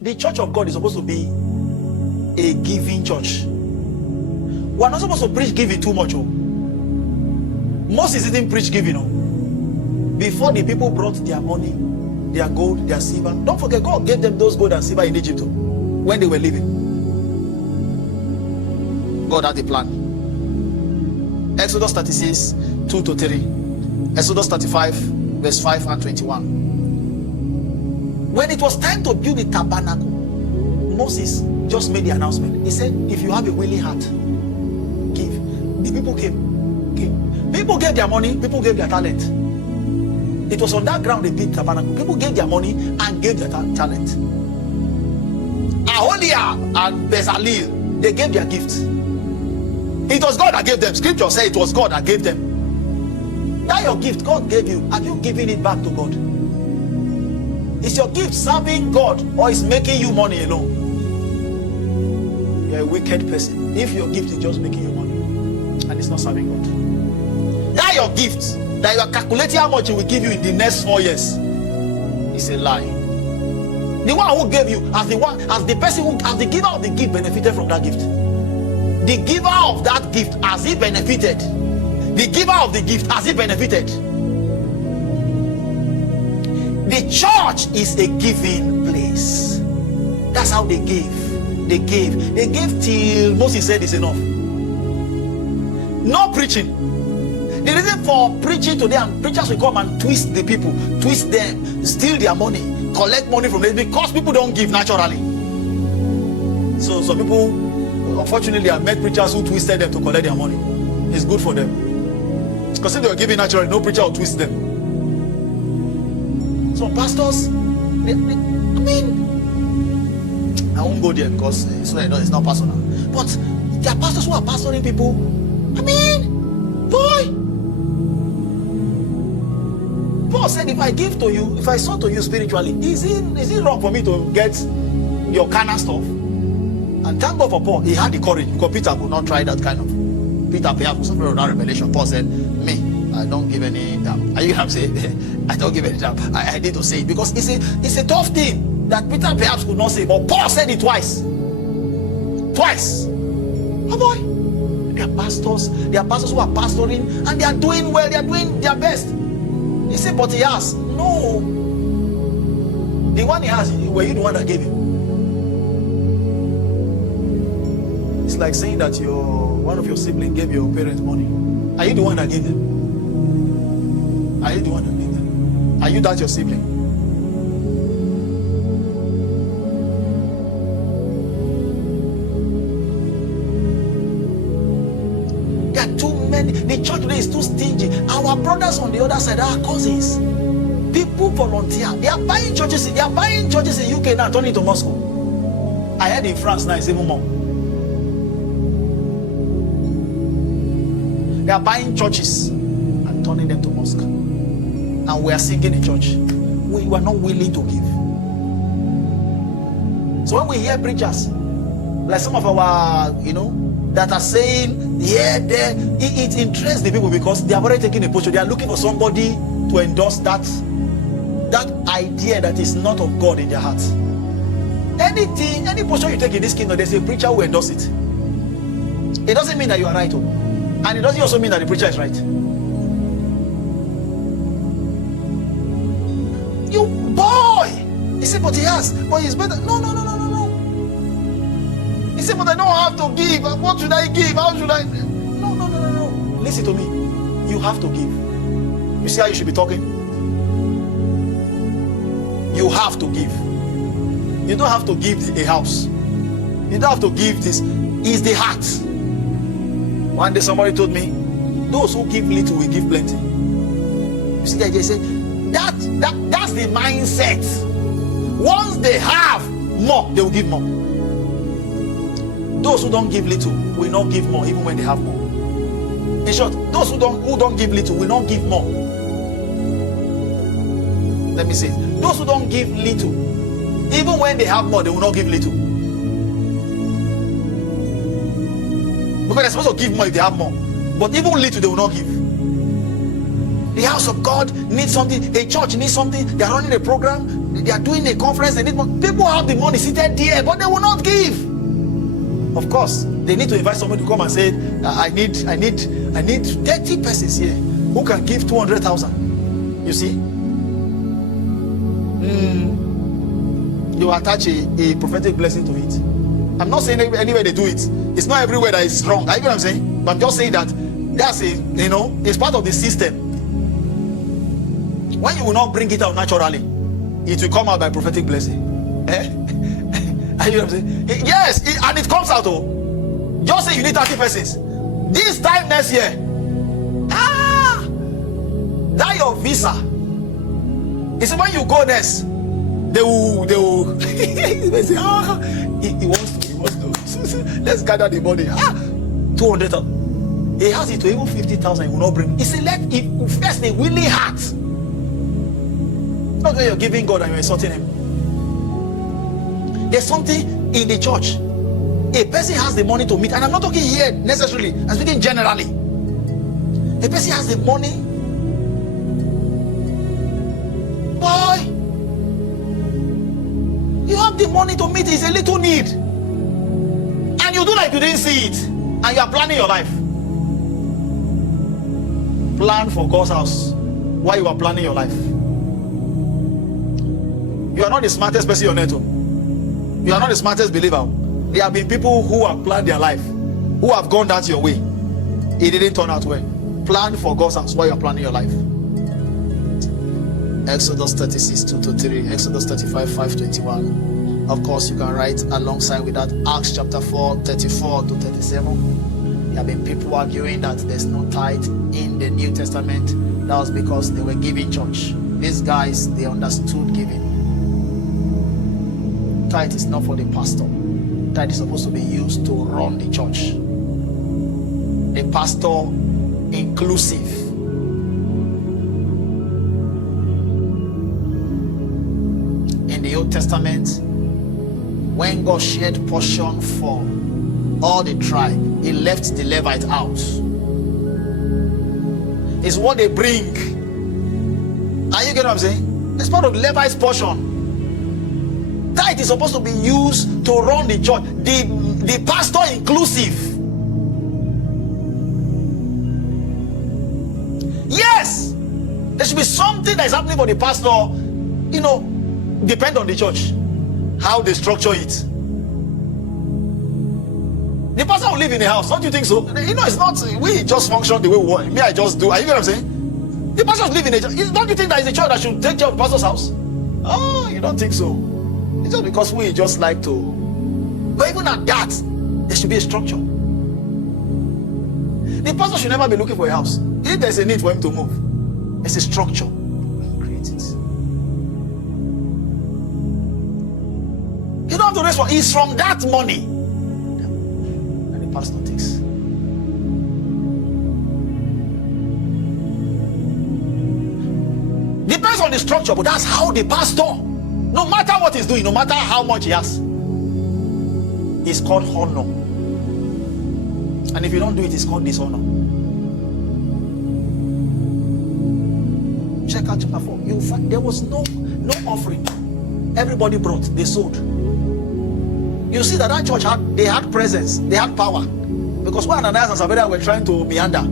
The church of God is supposed to be a giving church. We're not supposed to preach giving too much. Moses didn't preach giving. Before the people brought their money, their gold, their silver. Don't forget, God gave them those gold and silver in Egypt when they were living. God had a plan. Exodus 36, 2-3. Exodus 35, verse 5 and 21. When it was time to build the tabernacle, Moses just made the announcement. He said, if you have a willing heart, give. The people came. People gave their money, people gave their talent. It was on that ground they built the tabernacle. People gave their money and gave their talent. Aholiab and Bezalel, they gave their gifts. It was God that gave them. Scripture says it was God that gave them. That your gift God gave you, have you given it back to God? Is your gift serving God or is making you money alone? You're a wicked person if your gift is just making you money and it's not serving God. That your gift, that you are calculating how much it will give you in the next 4 years, is a lie. The one who gave you, as the giver of the gift, benefited from that gift. The giver of that gift, has he benefited? The giver of the gift, has he benefited? The church is a giving place. That's how they gave. They gave till Moses said it's enough. No preaching. The reason for preaching today, and preachers will come and twist the people, twist them, steal their money, collect money from them, because people don't give naturally. So some people, unfortunately, have met preachers who twisted them to collect their money. It's good for them, because if they were giving naturally, no preacher will twist them. Some pastors, I won't go there because it's not personal. But there are pastors who are pastoring people. Paul said, if I give to you, if I sow to you spiritually, is it wrong for me to get your carnal stuff? And thank God for Paul, he had the courage, because Peter could not try that kind of. Peter perhaps was afraid of that revelation. Paul said, me, I don't give any damn. Are you going to say, I don't give any damn? I need to say it because it's a tough thing that Peter perhaps could not say, but Paul said it twice. Oh boy, there are pastors who are pastoring and they are doing well, they are doing their best. He said, but he has. No. The one he has, were you the one that gave him? It's like saying that one of your siblings gave your parents money. Are you the one that gave them? Are you the one that gave them? Are you that your sibling? There are too many. The church today is too stingy. Our brothers on the other side, our cousins, people volunteer. They are buying churches in UK now, turning to Moscow. I heard in France now it's even more. They are buying churches and turning them to mosque. And we are singing in church. We were not willing to give. So when we hear preachers, like some of our, that are saying, there, it interests the people because they have already taken a position. They are looking for somebody to endorse that idea that is not of God in their hearts. Any position you take in this kingdom, there's a preacher who endorse it. It doesn't mean that you are right. And it doesn't also mean that the preacher is right. You boy! He said, but he has. But he's better. No. He said, but I don't have to give. What should I give? How should I? No. Listen to me. You have to give. You see how you should be talking? You have to give. You don't have to give a house. You don't have to give this. It's the heart. One day somebody told me, those who give little will give plenty. You see that they say that's the mindset. Once they have more, they will give more. Those who don't give little will not give more, even when they have more. In short, those who don't give little will not give more. Let me say, those who don't give little, even when they have more, they will not give little. Because they're supposed to give more if they have more. But even little, they will not give. The house of God needs something. A church needs something. They are running a program. They are doing a conference. They need money. People have the money seated there, but they will not give. Of course, they need to invite somebody to come and say, I need 30 persons here who can give 200,000. You see? You attach a prophetic blessing to it. I'm not saying anywhere they do it. It's not everywhere that is wrong. I get what I'm saying? But I'm just saying that that's it's part of the system. When you will not bring it out naturally, it will come out by prophetic blessing. You know what I'm saying? Yes, and it comes out. Just say you need 30 persons. This time next year, that your visa. It's when you go next, they will they say, he wants to. Let's gather the money. 200,000. He has it to even 50,000. He will not bring. He said, first a willing heart. Not when you're giving God and you're insulting him. There's something in the church. A person has the money to meet, and I'm not talking here necessarily, I'm speaking generally. A person has the money. Boy, you have the money to meet, it's a little need. And you do like you didn't see it. And you are planning your life. Plan for God's house while you are planning your life. You are not the smartest person on earth. You are not the smartest believer. There have been people who have planned their life, who have gone that your way. It didn't turn out well. Plan for God's house while you are planning your life. Exodus 36, 2-3, Exodus 35, 5-21. Of course, you can write alongside with that Acts chapter 4, 34-37. There have been people arguing that there's no tithe in the New Testament. That was because they were giving church. These guys, they understood giving. Tithe is not for the pastor. Tithe is supposed to be used to run the church. The pastor inclusive. In the Old Testament, when God shared portion for all the tribe, he left the Levite out. It's what they bring. Are you getting what I'm saying? It's part of Levite's portion. Tithe is supposed to be used to run the church. The pastor inclusive. Yes, there should be something that is happening for the pastor. Depend on the church, how they structure it. The pastor will live in the house, don't you think so? It's not, we just function the way we want. Me, I just do. Are you get what I'm saying? The pastors live in a church. Don't you think that is the church that should take care of the pastor's house? Oh, you don't think so? It's just because we just like to. But even at that, there should be a structure. The pastor should never be looking for a house. If there's a need for him to move, there's a structure. Create it. You don't have to raise for. It's from that money that the pastor takes. Depends on the structure, but that's how the pastor, no matter what he's doing, no matter how much he has, it's called honor. And if you don't do it, it's called dishonor. Check out chapter 4. You'll find there was no offering. Everybody brought, they sold. You see that church they had presence, they had power. Because when Ananias and Sapphira were trying to meander,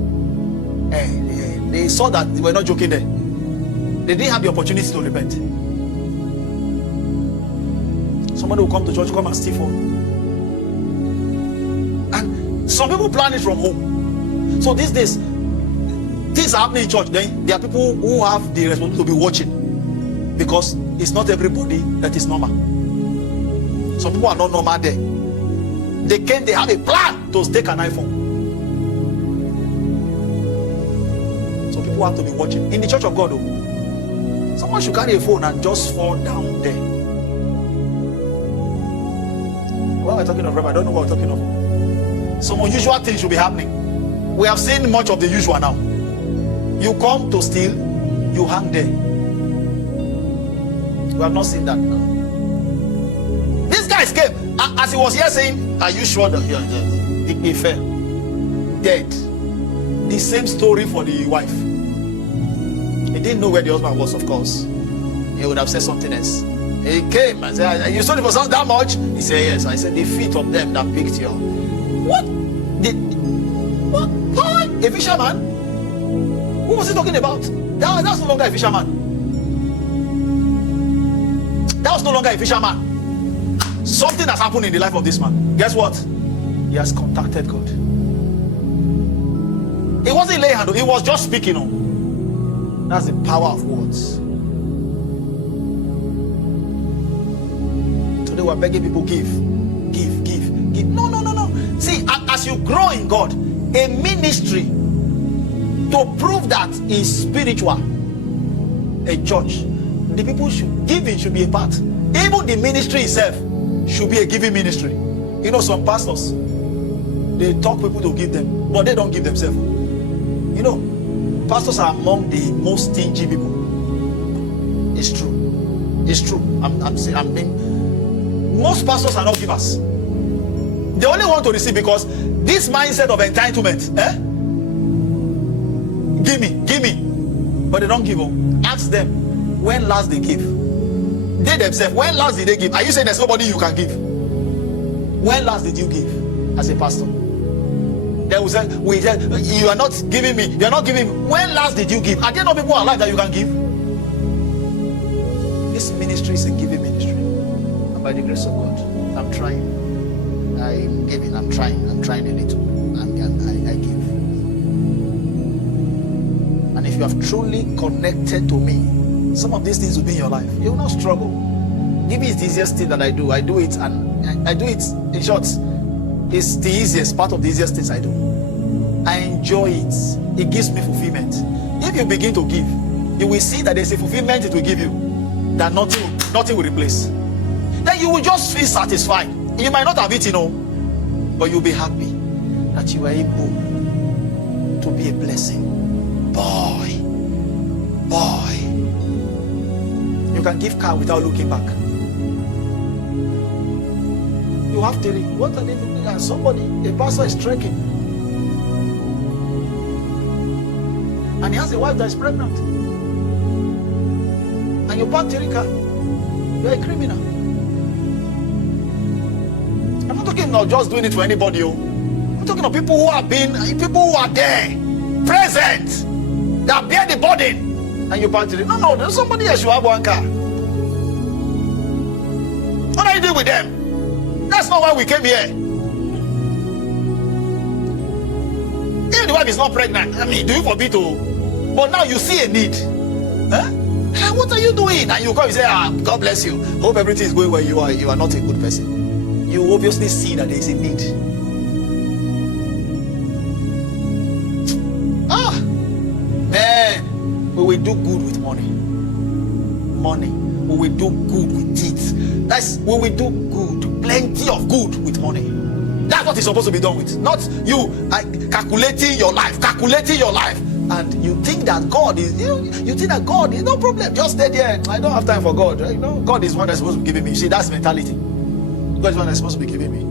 they saw that they were not joking there. They didn't have the opportunity to repent. Somebody will come to church, come and steal phone. And some people plan it from home. So these days, things are happening in church. Then there are people who have the responsibility to be watching. Because it's not everybody that is normal. Some people are not normal there. They have a plan to take an iPhone. So people have to be watching. In the church of God, though, someone should carry a phone and just fall down there. What we're talking of, I don't know what we're talking of. Some unusual things should be happening. We have seen much of the usual now. You come to steal, you hang there. We have not seen that now. These guys came, as he was here saying, are you sure that he fell? Dead. The same story for the wife. He didn't know where the husband was, of course. He would have said something else. He came and said, you sold it for something that much? He said, yes. I said, the feet of them that picked you. What? Paul, a fisherman? Who was he talking about? That's no longer a fisherman. That was no longer a fisherman. Something has happened in the life of this man. Guess what? He has contacted God. It wasn't laying hand, he was just speaking on. That's the power of words. Today we're begging people, give. No. See, as you grow in God, a ministry to prove that is spiritual, a church, the people giving should be a part. Even the ministry itself should be a giving ministry. You know, some pastors, they talk people to give them, but they don't give themselves. You know, pastors are among the most stingy people. It's true. I'm being. Most pastors are not givers. They only want to receive because this mindset of entitlement. Give me, but they don't give up. Ask them when last they give. They themselves, when last did they give? Are you saying there's nobody you can give? When last did you give as a pastor? They will say, you are not giving me. You are not giving me. When last did you give? Are there no people alive that you can give? This ministry is a giving ministry. And by the grace of God, I'm trying. I'm giving. I'm trying a little. I give. And if you have truly connected to me, some of these things will be in your life. You will not struggle. Giving is the easiest thing that I do. I do it, and I do it in short. It's the easiest, part of the easiest things I do. I enjoy it. It gives me fulfillment. If you begin to give, you will see that there's a fulfillment it will give you that nothing will replace. Then you will just feel satisfied. You might not have it, but you'll be happy that you are able to be a blessing. Boy. You can give car without looking back. You have to. What are they looking at? Somebody, a pastor is trekking, and he has a wife that is pregnant, and you park car. You are a criminal. I'm not talking about just doing it for anybody. I'm talking about people who are there, present, that bear the burden, and you park No, there's somebody else. You have one car. What are you doing with them? That's not why we came here. Even the wife is not pregnant. Do you forbid to? But now you see a need. What are you doing? And you come and say, God bless you. Hope everything is going well. You are not a good person. You obviously see that there is a need. Man, we will do good with money. We will do good with it. We will do good, plenty of good with money. That's what is supposed to be done with. Not you calculating your life, and you think that God is, you think that God is no problem. Just stay there. I don't have time for God. God is one that's supposed to be giving me. See, that's mentality. God is one that's supposed to be giving me.